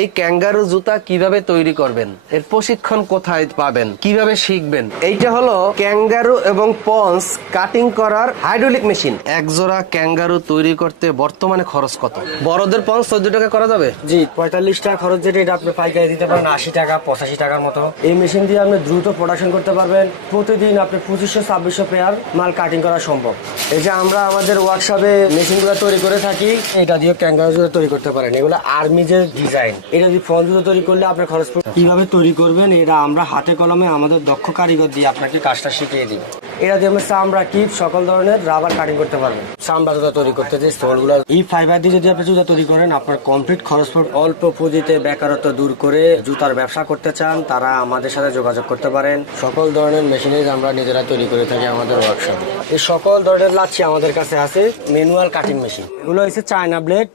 এই ক্যাঙ্গারু জুতা কিভাবে তৈরি করবেন, এর প্রশিক্ষণ কোথায় পাবেন, কিভাবে শিখবেন? এইটা হলো ক্যাঙ্গারু এবং পন্স কাটিং করার হাইড্রোলিক মেশিন। এক জোড়া ক্যাঙ্গারু তৈরি করতে বর্তমানে খরচ কত? বড়দের পন্স 14 টাকা করা যাবে? জি, 45 টাকা খরচ, যেটা এটা আপনি পাইকারি দিতে পারেন 80 টাকা 85 টাকার মতো। এই মেশিন দিয়ে আপনি দ্রুত প্রোডাকশন করতে পারবেন। প্রতিদিন আপনি 2500-2600 পেয়ার মাল কাটিং করা সম্ভব। এই যে আমরা আমাদের ওয়ার্কশপে মেশিনগুলো তৈরি করে থাকি, এটা দিয়ে ক্যাঙ্গারু জুতা তৈরি করতে পারেন। এগুলো আর্মি যে ডিজাইন, এটা দিয়ে ফ্রন্ট জুতা তৈরি করলে আপনার খরচ কিভাবে তৈরি করবেন এটা আমরা হাতে কলমে আমাদের দক্ষ কারিগর দিয়ে আপনাকে কাজটা শিখিয়ে দিই। এটা দিয়ে আমরা চামড়া, কিপ, সকল ধরনের রাবার কাটিং করতে পারবেন। চামড়া জুতা তৈরি করতে যে সোলগুলো, এই ফাইবার দিয়ে যদি আপনি জুতা তৈরি করেন, আপনার কমপ্লিট খরচ পড়বে। অল্প পুঁজিতে বেকারত্ব দূর করে জুতার ব্যবসা করতে চান, তারা আমাদের সাথে যোগাযোগ করতে পারেন। সকল ধরনের মেশিনারিজ আমরা নিজেরা তৈরি করে থাকি আমাদের ওয়ার্কশপে। এই সকল ধরনের লাচ্ছি আমাদের কাছে আছে। ম্যানুয়াল কাটিং মেশিন, এগুলো হচ্ছে চায়না ব্লেড।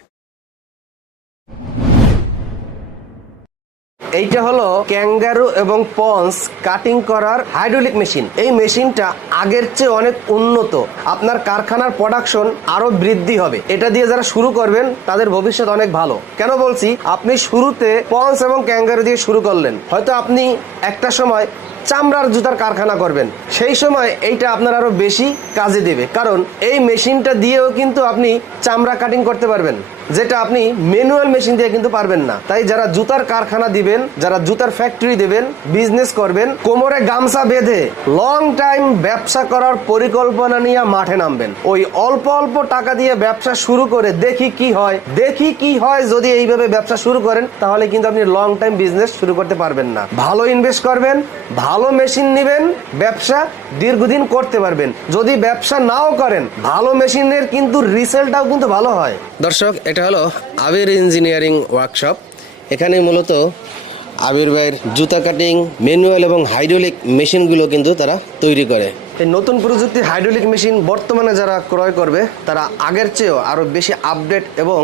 এইটা হলো ক্যাঙ্গারু এবং পন্স কাটিং করার হাইড্রোলিক মেশিন। এই মেশিনটা আগের চেয়ে অনেক উন্নত। আপনার কারখানার প্রোডাকশন আরো বৃদ্ধি হবে। এটা দিয়ে যারা শুরু করবেন তাদের ভবিষ্যৎ অনেক ভালো। কেন বলছি? আপনি শুরুতে পন্স এবং ক্যাঙ্গারু দিয়ে শুরু করলেন, হয়তো আপনি একটা সময় চামড়ার জুতার কারখানা করবেন, সেই সময় এইটা আপনার আরো বেশি কাজে দেবে। কারণ এই মেশিনটা দিয়েও কিন্তু আপনি চামড়া কাটিং করতে পারবেন, যেটা আপনি ম্যানুয়াল মেশিন দিয়ে কিন্তু পারবেন না। তাই যারা জুতার কারখানা দিবেন, যারা জুতার ফ্যাক্টরি দেবেন, বিজনেস করবেন, কোমরে গামছা বেঁধে লং টাইম ব্যবসা করার পরিকল্পনা নিয়ে মাঠে নামবেন। ওই অল্প অল্প টাকা দিয়ে ব্যবসা শুরু করে দেখি কি হয়। যদি এইভাবে ব্যবসা শুরু করেন তাহলে কিন্তু আপনি লং টাইম বিজনেস শুরু করতে পারবেন না। ভালো ইনভেস্ট করবেন, ভালো মেশিন নিবেন, ব্যবসা দীর্ঘদিন করতে পারবেন। যদি ব্যবসা নাও করেন, ভালো মেশিনের কিন্তু রিসেলটাও কিন্তু ভালো হয়। দর্শক, এটা হলো আবির ইঞ্জিনিয়ারিং ওয়ার্কশপ। এখানে মূলত আবির ভাইয়ের জুতা কাটিং, ম্যানুয়াল এবং হাইড্রোলিক মেশিনগুলো কিন্তু তারা তৈরি করে। এই নতুন প্রযুক্তির হাইড্রোলিক মেশিন বর্তমানে যারা ক্রয় করবে তারা আগের চেয়েও আরো বেশি আপডেট এবং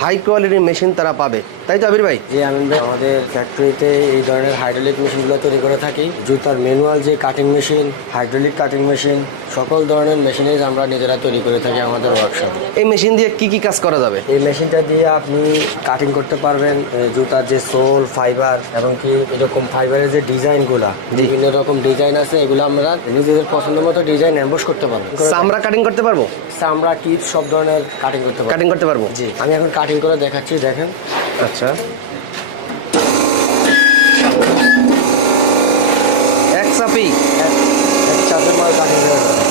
হাই কোয়ালিটির মেশিন তারা পাবে। তাই তো আবির ভাই? যে আমি আমাদের ফ্যাক্টরিতে এই ধরনের হাইড্রোলিক মেশিনগুলো তৈরি করে থাকি। জুতার ম্যানুয়াল যে cutting machine, hydraulic cutting machine, সকল ধরনের মেশিনারিজ আমরা নিজেরা তৈরি করে থাকি আমাদের ওয়ার্কশপে। এই মেশিন দিয়ে কি কি কাজ করা যাবে? এই মেশিনটা দিয়ে আপনি কাটিং করতে পারবেন জুতার যে সোল, ফাইবার, এবং কি এরকম ফাইবারের যে ডিজাইনগুলা, বিভিন্ন রকম ডিজাইন আছে, এগুলো আমরা নিজেদের পছন্দ মতো ডিজাইন এমবোস করতে পারবো। চামড়া কাটিং করতে পারবো? চামড়া, কিপ, সব ধরনের কাটিং করতে পারবো। জি, আমি এখন কাটিং করে দেখাচ্ছি, দেখেন। আচ্ছা, এক চাপের মাল কাটিং হয়ে যাবে।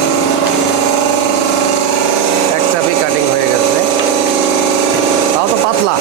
এক চাপি কাটিং হয়ে গেছে। তাও তো পাতলা।